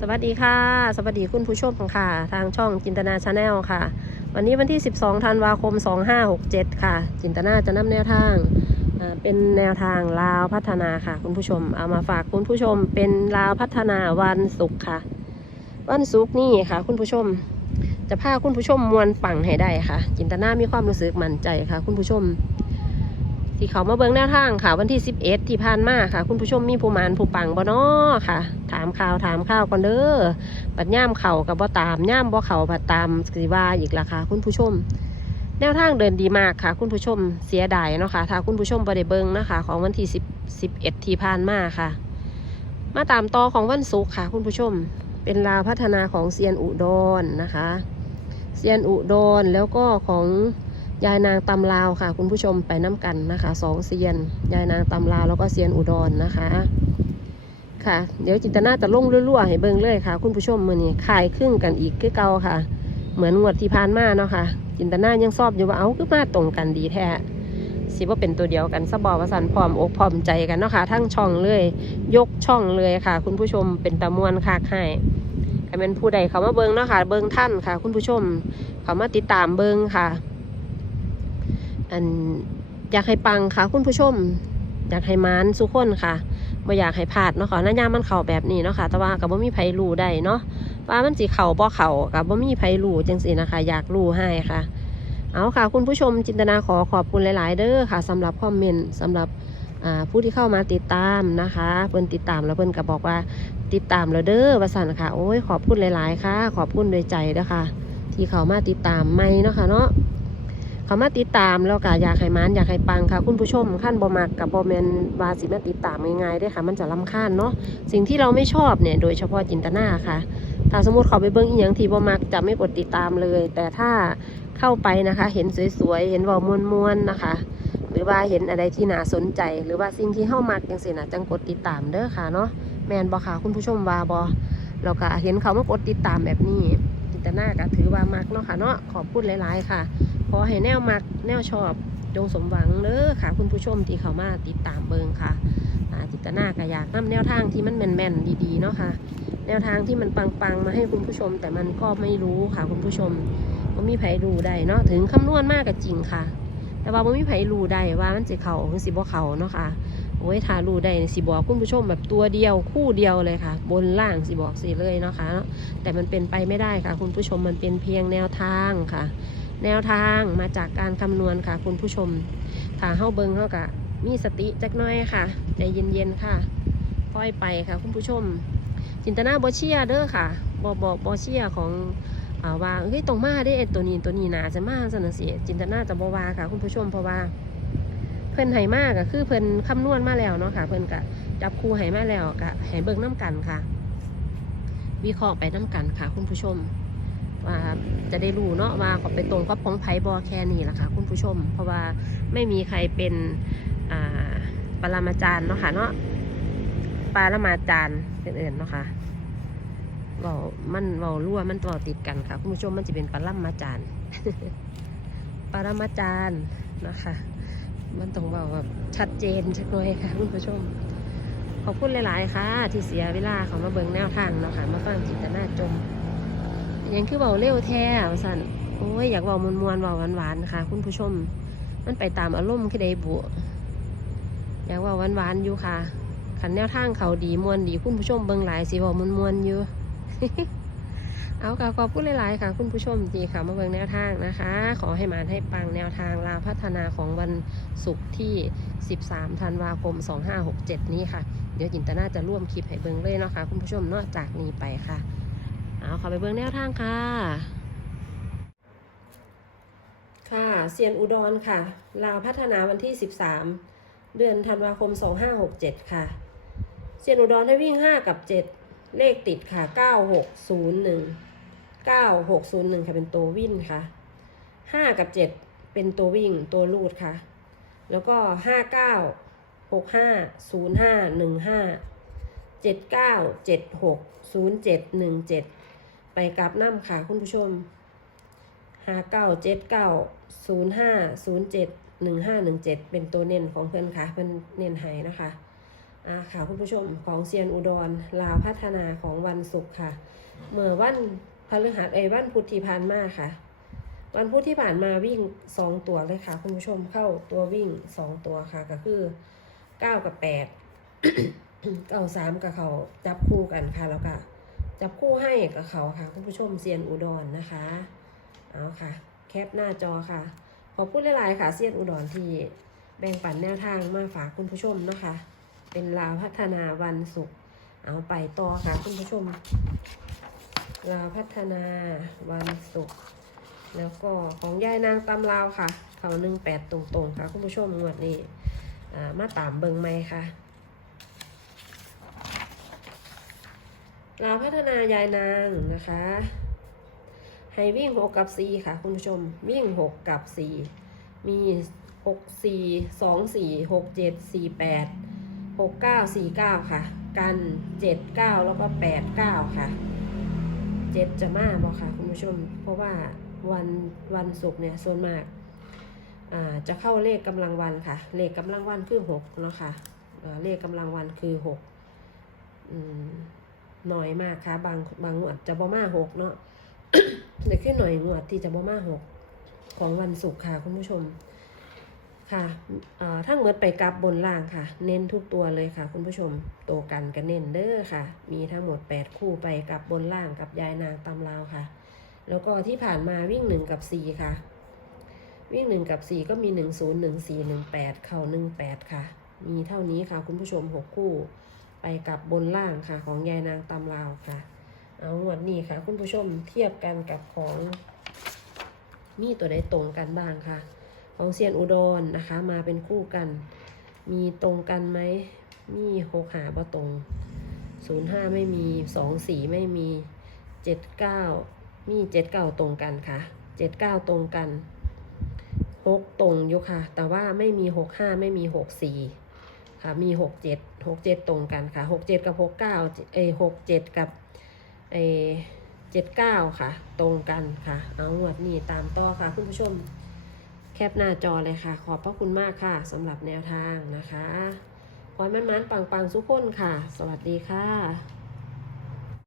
สวัสดีค่ะ สวัสดีคุณผู้ชมค่ะ ทางช่องจินตนาชาแนลค่ะ วันนี้วันที่ 12ธันวาคม 2567 ค่ะ จินตนาจะนำแนวทางเป็นแนวทางลาวพัฒนาค่ะ คุณผู้ชมเอามาฝากคุณผู้ชมเป็นลาวพัฒนาวันศุกร์ค่ะ วันศุกร์นี่ค่ะ คุณผู้ชม จะพาคุณผู้ชมมวลปังให้ได้ค่ะ จินตนามีความรู้สึกมั่นใจค่ะ คุณผู้ชม ที่เขามาเบิ่งแนวทางค่ะ วันที่ 11 ที่ผ่านมาค่ะ คุณผู้ชมมีผู้มานผู้ปังบ่น้อค่ะ ถามข่าวถามข่าวก่อนเด้อบัดย่ามเข่ากับบ่ตามย่ามบ่เข่าบัดตามสิว่าอีกละค่ะ คุณผู้ชม แนวทางเดินดีมากค่ะ คุณผู้ชมเสียดายเนาะค่ะถ้าคุณผู้ชมบ่ได้เบิ่งนะคะ ของวันที่10 11 ที่ผ่านมาค่ะ มาตามต่อของวันศุกร์ค่ะ คุณผู้ชมเป็นลาวพัฒนาของเซียนอุดรนะคะ เซียนอุดรแล้วก็ของ ยายนางตำลาวค่ะ คุณผู้ชมไปน้ำกันนะคะสองเซียน ยายนางตำลาวแล้วก็เซียนอุดรนะคะ ค่ะ เดี๋ยวจินตนาจะลงรั่วๆให้เบิ่งเลยค่ะ คุณผู้ชมมือนี้ขายครึ่งกันอีกคือเก่าค่ะ เหมือนงวดที่ผ่านมาเนาะค่ะ จินตนายังชอบอยู่ว่าเอาคือมาตรงกันดีแท้สิว่าเป็นตัวเดียวกันสบอประสันพร้อมอกพร้อมใจกันเนาะค่ะทั้งช่องเลย ยกช่องเลยค่ะ คุณผู้ชมเป็นตะมวนคากให้ใครเป็นผู้ใดเขามาเบิงเนาะค่ะเบิงท่านค่ะ คุณผู้ชมเขามาติดตามเบิงค่ะ อันอยากให้ปังค่ะ คุณผู้ชม อยากให้มานสุกคนค่ะบ่อยากให้พลาดเนาะค่ะนั่นยามมันเข่าแบบนี้เนาะค่ะ แต่ว่ากับบ่มีไผรู้ได้เนาะว่ามันสิเข่าบ่เข่ากับบ่มีไผรู้จังซี่นะคะ อยากรู้ให้ค่ะ เอาค่ะ คุณผู้ชมจินตนาขอขอบคุณหลาย ๆ เด้อค่ะสำหรับคอมเมนต์สำหรับผู้ที่เข้ามาติดตามนะคะเพิ่นติดตามแล้วเพิ่นก็บอกว่าติดตามแล้วเด้อว่าซั่นค่ะ โอ้ยขอบคุณหลาย ๆ ค่ะ ขอบคุณด้วยใจเด้อค่ะ ที่เข้ามาติดตามใหม่เนาะค่ะเนาะ เขามาติดตามแล้วก็อยากให้มันอยากให้ปังค่ะ คุณผู้ชมขั้นบ่มักกับบ่แมนวาสิมาติดตามง่ายๆเด้ค่ะ มันจะลำคาญเนาะสิ่งที่เราไม่ชอบเนี่ยโดยเฉพาะจินตนาค่ะ ถ้าสมมติเขาไปเบิ้งอีหยังที่บ่มักจะไม่กดติดตามเลย แต่ถ้าเข้าไปนะคะ เห็นสวยๆ เห็นว่ามวนๆนะคะ หรือว่าเห็นอะไรที่น่าสนใจ หรือว่าสิ่งที่เข้ามักจังเสินะจังกดติดตามเด้อค่ะเนาะแมนบ่ค่ะคุณผู้ชมวาบ่เราก็เห็นเขามากดติดตามแบบนี้จินตนาก็ถือว่ามักเนาะค่ะเนาะขอบคุณหลาย ๆ ค่ะ ขอให้แนวมักแนวชอบจงสมหวังเด้อค่ะ คุณผู้ชมที่เขามาติดตามเบิงค่ะจิตนาก็อยากนำแนวทางที่มันแม่นๆดีๆเนาะค่ะ แนวทางที่มันปังๆ มาให้คุณผู้ชม แต่มันก็ไม่รู้ค่ะคุณผู้ชมว่ามีไผรู้ได้เนาะถึงคำนวณมากก็จริงค่ะ แต่ว่าบ่มีไผรู้ได้ว่ามันสิเขาหรือสิบ่เขาเนาะค่ะโอ้ยถ้ารู้ได้นี่สิบอกคุณผู้ชมแบบตัวเดียวคู่เดียวเลยค่ะ บนล่างสิบอกสิเลยเนาะค่ะเนาะแต่มันเป็นไปไม่ได้ค่ะ คุณผู้ชมมันเป็นเพียงแนวทางค่ะ แนวทางมาจากการคำนวณค่ะ คุณผู้ชมถ้าเฮาเบิงเฮากะมีสติจักน้อยค่ะ ใจเย็นๆค่ะค่อยไปค่ะ คุณผู้ชม จินตนาบอเชียเด้อค่ะบอบอบอเชียของอ่าว่าเฮ้ยตรงมาได้ไอตัวนี้ตัวนี้นาจะมาสนันสิจินตนาจะบอว่าค่ะ คุณผู้ชมเพราะว่าเพิ่นให้มากก็คือเพิ่นคำนวณมาแล้วเนาะค่ะ เพิ่นกะจับคู่ให้มาแล้วกะให้เบิ่งน้กันค่ะ วิเคราะห์ไปน้กันค่ะ คุณผู้ชม ว่าจะได้รู้เนาะว่าเขาไปตรงกับของไผ่บอแค่นี้แหละค่ะคุณผู้ชม เพราะว่าไม่มีใครเป็นอ่าปรมาจารย์เนาะค่ะเนาะปรมาจารย์เป็นเอื่นเนาะค่ะเบามันเบารั่วมันต่อติดกันค่ะคุณผู้ชมมันจะเป็นปรมาจารย์ปรมาจารย์นะคะ มันต้องเบาแบบชัดเจนชักหน่อยค่ะคุณผู้ชมขอบคุณหลาย ๆ ค่ะ ที่เสียเวลาเขามาเบิงแนวทางเนาะค่ะ มาฟังจิตนาจม ยังคือเบาเร็วแท้ว่าสั่นโอ้ยอยากเบามวนมวนเบาหวานหวานค่ะ คุณผู้ชม มันไปตามอารมณ์คือใดบุอยากเบาหวานหวานอยู่ค่ะขันแนวทางเขาดีมวนดีคุณผู้ชมเบิ่งหลายสิเบามวนมวนอยู่เอาค่ะขอบคุณหลายๆค่ะ คุณผู้ชมที่ค่ะมาเบิ่งแนวทางนะคะ ขอให้มานให้ปังแนวทางลาพัฒนาของวันศุกร์ที่ 13 ธันวาคม 2567 นี้ค่ะ เดี๋ยวจินตนาจะร่วมคลิปให้เบิ่งเลยเนาะค่ะ คุณผู้ชมเนาะจากนี้ไปค่ะ เอาขอไปเบื้องแนวทางค่ะ ค่ะเซียนอุดรค่ะ ลาวพัฒนาวันที่ 13 เดือนธันวาคม 2567 ค่ะเซียนอุดรให้วิ่ง 5 กับ 7 เลขติดค่ะ 9601 9601 ค่ะเป็นตัววิ่งค่ะ 5 กับ 7 เป็นตัววิ่งตัวลูดค่ะ แล้วก็ 59 65 05 15 79 76 07 17 ไปกลับน้ำค่ะคุณผู้ชมห้าเก้าเจ็ดเก้าศูนย์ห้าศูนย์เจ็ดหนึ่งห้าหนึ่งเจ็ดเป็นตัวเน้นของเพื่อนค่ะเพื่อนเน้นให้นะคะอ่าค่ะคุณผู้ชมของเซียนอุดรลาวพัฒนาของวันศุกร์ค่ะ เมื่อวันพฤหัสเอวันพุธที่ผ่านมาค่ะ วันพุธที่ผ่านมาวิ่งสองตัวเลยค่ะ คุณผู้ชมเข้าตัววิ่งสองตัวค่ะก็คือเก้ากับแปดเก้าสามกับเขาจับคู่กันค่ะแล้วก็ จับคู่ให้กับเขาค่ะคุณผู้ชมเซียนอุดรนะคะเอาค่ะ แคปหน้าจอค่ะ ขอบคุณหลายๆค่ะเซียนอุดรที่แบ่งปันแนวทางมาฝากคุณผู้ชมนะคะ เป็นลาวพัฒนาวันศุกร์เอาไปต่อค่ะคุณผู้ชมลาวพัฒนาวันศุกร์แล้วก็ของยายนางตำลาวค่ะ เขาหนึ่งแปดตรงๆค่ะคุณผู้ชมงวดนี้มาตามเบิงไหมค่ะ ลาวพัฒนายายนางนะคะ ให้วิ่งหกกับสี่ค่ะ คุณผู้ชมวิ่งหกกับสี่มีหกสี่สองสี่หกเจ็ดสี่แปดหกเก้าสี่เก้าค่ะ กันเจ็ดเก้าแล้วก็แปดเก้าค่ะเจ็ดจะมาบอกค่ะ คุณผู้ชม เพราะว่าวันวันศุกร์เนี่ยส่วนมากาจะเข้าเลขกำลังวันค่ะ เลขกำลังวันคือหกเนาะค่ะอ่าเลขกำลังวันคือหกอืม น้อยมากค่ะ บางบางงวดจะบ่มาหกเนาะเด็กขึ้นหน่อยงวดที่จะบ่มาหกของวันศุกร์ค่ะคุณผู้ชม ค่ะอ่าทั้งหมดไปกลับบนล่างค่ะ เน้นทุกตัวเลยค่ะ คุณผู้ชมโตกันกันเน้นเด้อค่ะ มีทั้งหมด 8 คู่ไปกลับบนล่างกับยายนางตำลาวค่ะ แล้วก็ที่ผ่านมาวิ่ง1กับ4ค่ะ วิ่ง1กับ4ก็มี1 0 1 4 1 8เข่า18ค่ะ มีเท่านี้ค่ะ คุณผู้ชม6คู่ กับบนล่างค่ะของยายนางตำลาวค่ะ เอางวดนี้ค่ะ คุณผู้ชมเทียบกันกับของมีตัวใดตรงกันบ้างค่ะ ของเซียนอุดรนะคะ มาเป็นคู่กัน มีตรงกันไหมมีหกหาบ่ตรงศูนย์ห้าไม่มีสองสี่ไม่มีเจ็ดเก้ามีเจ็ดเก้าตรงกันค่ะเจ็ดเก้าตรงกันหกตรงอยู่ค่ะ แต่ว่าไม่มีหกห้าไม่มีหกสี่ ค่ะมีหกเจ็ดหกเจ็ดตรงกันค่ะหกเจ็ดกับหกเก้าเอหกเจ็ดกับเอเจ็ดเก้าค่ะ ตรงกันค่ะ เอาหวดนี่ตามต่อค่ะ คุณผู้ชมแคปหน้าจอเลยค่ะ ขอบพระคุณมากค่ะสำหรับแนวทางนะคะขอให้มันมันปังๆสุขคนค่ะ สวัสดีค่ะ